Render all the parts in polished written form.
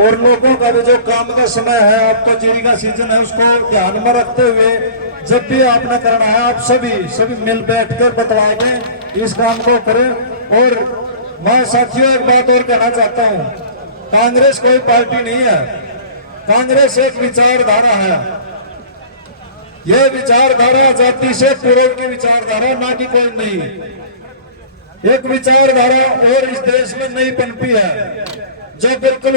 और लोगों का भी जो काम का समय है, अब तो जीरी का सीजन है, उसको ध्यान में रखते हुए जब भी आपने करना है आप सभी मिल बैठकर बतलाएंगे, इस काम को करें। और मैं साथियों एक बात और कहना चाहता हूं, कांग्रेस कोई पार्टी नहीं है, कांग्रेस एक विचारधारा है। यह विचारधारा जाति से पूर्व की विचारधारा, ना कि कोई नहीं। एक विचारधारा और इस देश में नहीं पनपी है जो बिल्कुल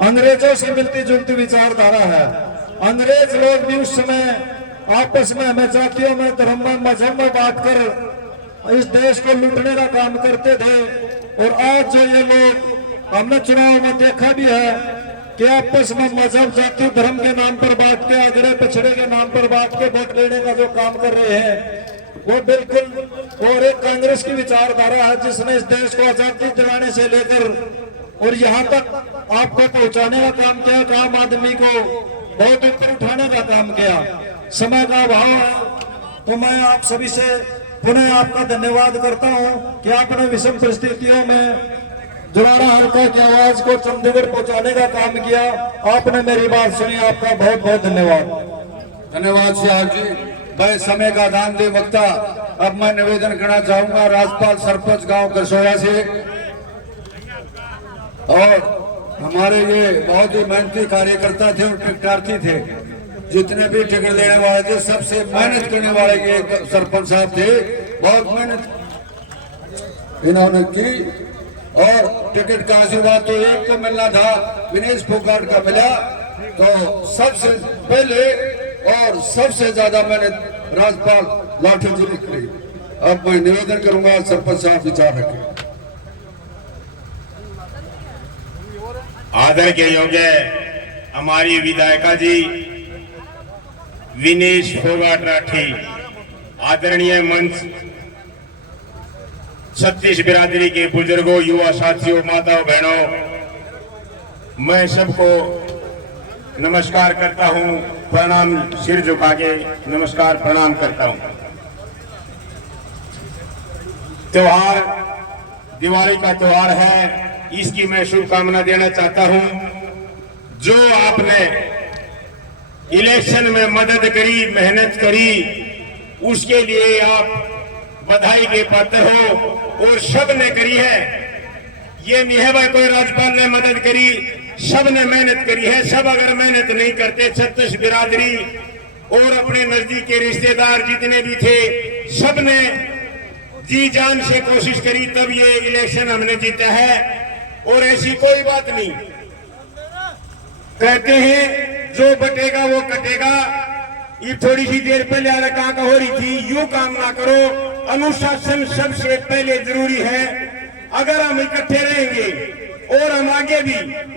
अंग्रेजों से मिलती जुलती विचारधारा है। अंग्रेज लोग भी उस समय आपस में हमें जातियों में, धर्म में, मजहब में बांटकर इस देश को लूटने का काम करते थे। और आज जो ये लोग, हमने चुनाव में देखा भी है कि आपस में मजहब, जाति, धर्म के नाम पर बांट के, अगड़े पिछड़े के नाम पर बांट के वोट लेने का जो काम कर रहे हैं, वो बिल्कुल और एक कांग्रेस की विचारधारा है जिसने इस देश को आजादी दिलाने से लेकर और यहाँ तक आपको पहुंचाने का काम किया, आम आदमी को बहुत ऊपर उठाने का काम किया। समय का अभाव है तो मैं आप सभी से पुनः आपका धन्यवाद करता हूँ कि आपने विषम परिस्थितियों में जुराड़ा हल्का की आवाज को चंडीगढ़ पहुंचाने का काम किया। आपने मेरी बात सुनी, आपका बहुत बहुत धन्यवाद। धन्यवाद सियाज जी, भाई समय का दान दे वक्ता। अब मैं निवेदन करना चाहूंगा राजपाल सरपंच गांव करसोया से, और हमारे ये बहुत ही मेहनती कार्यकर्ता थे और टिकटार्थी थे, जितने भी टिकट लेने वाले थे सबसे मेहनत करने वाले ये सरपंच साहब थे। बहुत मेहनत इन्होंने की और टिकट का आशीर्वाद तो एक को मिलना था, विनेश फोगाट का मिला। तो सबसे पहले और सबसे ज्यादा मेहनत राजपाल लाठी जी ने करी। अब मैं निवेदन करूंगा सरपंच साहब विचार रखें। आदर के योग्य हमारी विधायिका जी विनेश फोगाट राठी, आदरणीय मंच, छत्तीस बिरादरी के बुजुर्गों, युवा साथियों, माताओं, बहनों, मैं सबको नमस्कार करता हूं, प्रणाम, सिर झुका के नमस्कार प्रणाम करता हूं। त्योहार दिवाली का त्योहार है, इसकी मैं शुभकामना देना चाहता हूं। जो आपने इलेक्शन में मदद करी, मेहनत करी, उसके लिए आप बधाई के पात्र हो और सब ने करी है। ये नहीं है भाई कोई राज्यपाल ने मदद करी, सब ने मेहनत करी है। सब अगर मेहनत नहीं करते, छत्तीस बिरादरी और अपने नजदीक के रिश्तेदार जितने भी थे, सब ने जी जान से कोशिश करी, तब ये इलेक्शन हमने जीता है। और ऐसी कोई बात नहीं, कहते हैं जो बटेगा वो कटेगा। ये थोड़ी सी देर पहले कहा हो रही थी, यूं काम ना करो, अनुशासन सबसे पहले जरूरी है। अगर हम इकट्ठे रहेंगे और हम आगे भी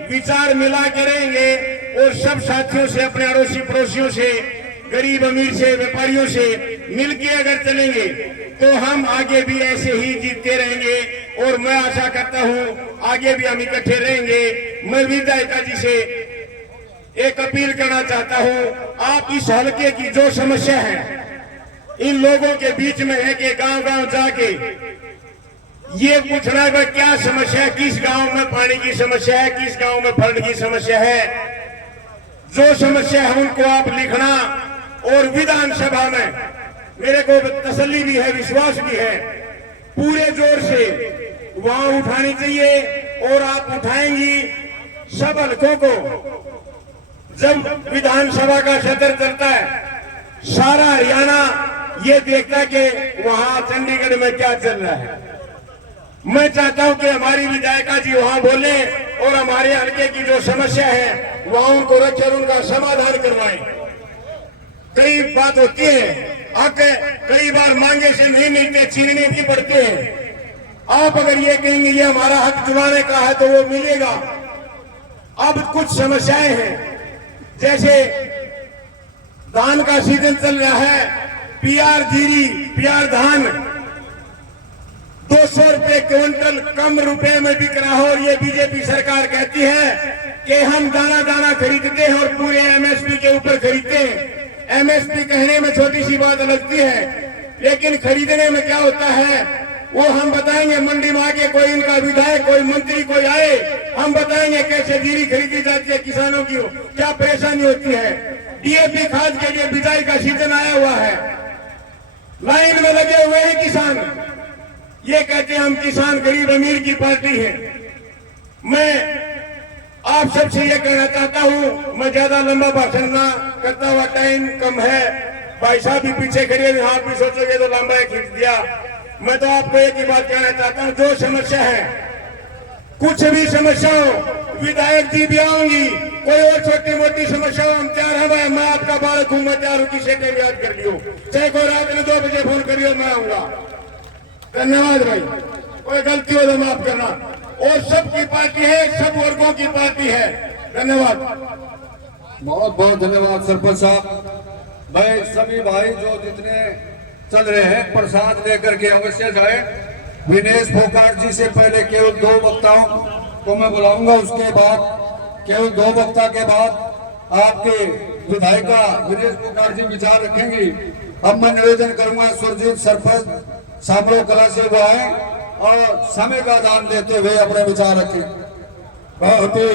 विचार मिला के रहेंगे और सब साथियों से, अपने अड़ोसी पड़ोसियों से, गरीब अमीर से, व्यापारियों से मिलके अगर चलेंगे तो हम आगे भी ऐसे ही जीतते रहेंगे। और मैं आशा करता हूं आगे भी हम इकट्ठे रहेंगे। मैं विधायिका जी से एक अपील करना चाहता हूं, आप इस हल्के की जो समस्या है, इन लोगों के बीच में है कि गांव गांव जाके ये पूछना है क्या समस्या है, किस गांव में पानी की समस्या है, किस गांव में फंड की समस्या है। जो समस्या है उनको आप लिखना और विधानसभा में, मेरे को तसल्ली भी है, विश्वास भी है, पूरे जोर से वहां उठानी चाहिए। और आप उठाएंगी सब हल्कों को। जब विधानसभा का सत्र चलता है, सारा हरियाणा ये देखता है कि वहां चंडीगढ़ में क्या चल रहा है। मैं चाहता हूं कि हमारी विधायिका जी वहां बोले और हमारे हल्के की जो समस्या है वहां उनको रखे और उनका समाधान करवाएं। कई बात होती है, आके कई बार मांगे से नहीं मिलते, छीनने भी पड़ते हैं। आप अगर ये कहेंगे ये हमारा हक दिलाने का है तो वो मिलेगा। अब कुछ समस्याएं हैं, जैसे धान का सीजन चल रहा है, पीआर जीरी, पीआर धान 200 रुपए क्विंटल कम रुपए में बिक रहा हो, और ये बीजेपी सरकार कहती है कि हम दाना दाना खरीदते हैं और पूरे एमएसपी के ऊपर खरीदते हैं। एमएसपी कहने में छोटी सी बात लगती है, लेकिन खरीदने में क्या होता है, वो हम बताएंगे। मंडी में आके कोई इनका विधायक, कोई मंत्री, कोई आए, हम बताएंगे कैसे जीरी खरीदी जाती है किसानों की, क्या परेशानी होती है। डीएपी खाद के लिए बिजाई का सीजन आया हुआ है, लाइन में लगे हुए हैं किसान। ये कहते हैं हम किसान गरीब अमीर की पार्टी है। मैं आप सबसे ये कहना चाहता हूं, मैं ज्यादा लंबा भाषण ना करता हुआ, टाइम कम है। भाई साहब भी पीछे खड़े हुए, आप भी सोचोगे तो लंबा खींच दिया। मैं तो आपको एक ही बात कहना चाहता हूं, जो समस्या है, कुछ भी समस्या हो, विधायक जी भी आऊंगी, कोई और छोटी मोटी समस्या हो, हम तैयार हैं भाई। मैं आपका बालक हूं, मैं तैयार हूं, किसी टाइम याद कर लियो, चाहे कोई रात में 2 बजे फोन करियो, मैं आऊंगा। धन्यवाद भाई, कोई गलती हो तो माफ करना। और सबकी पार्टी है, सब वर्गों की पार्टी है। धन्यवाद, बहुत बहुत धन्यवाद सरपंच साहब। भाई सभी भाई जो जितने चल रहे हैं प्रसाद लेकर के अवश्य जाए। विनेश फोकाट जी से पहले केवल 2 वक्ताओं को मैं बुलाऊंगा, उसके बाद केवल 2 वक्ता के बाद आपके विधायिका विनेश फोकाट जी विचार रखेंगी। अब मैं निवेदन करूंगा सुरजीत सरपंच सामरो कला से वो आए और समय का दान देते हुए अपने विचार रखें। बहुत ही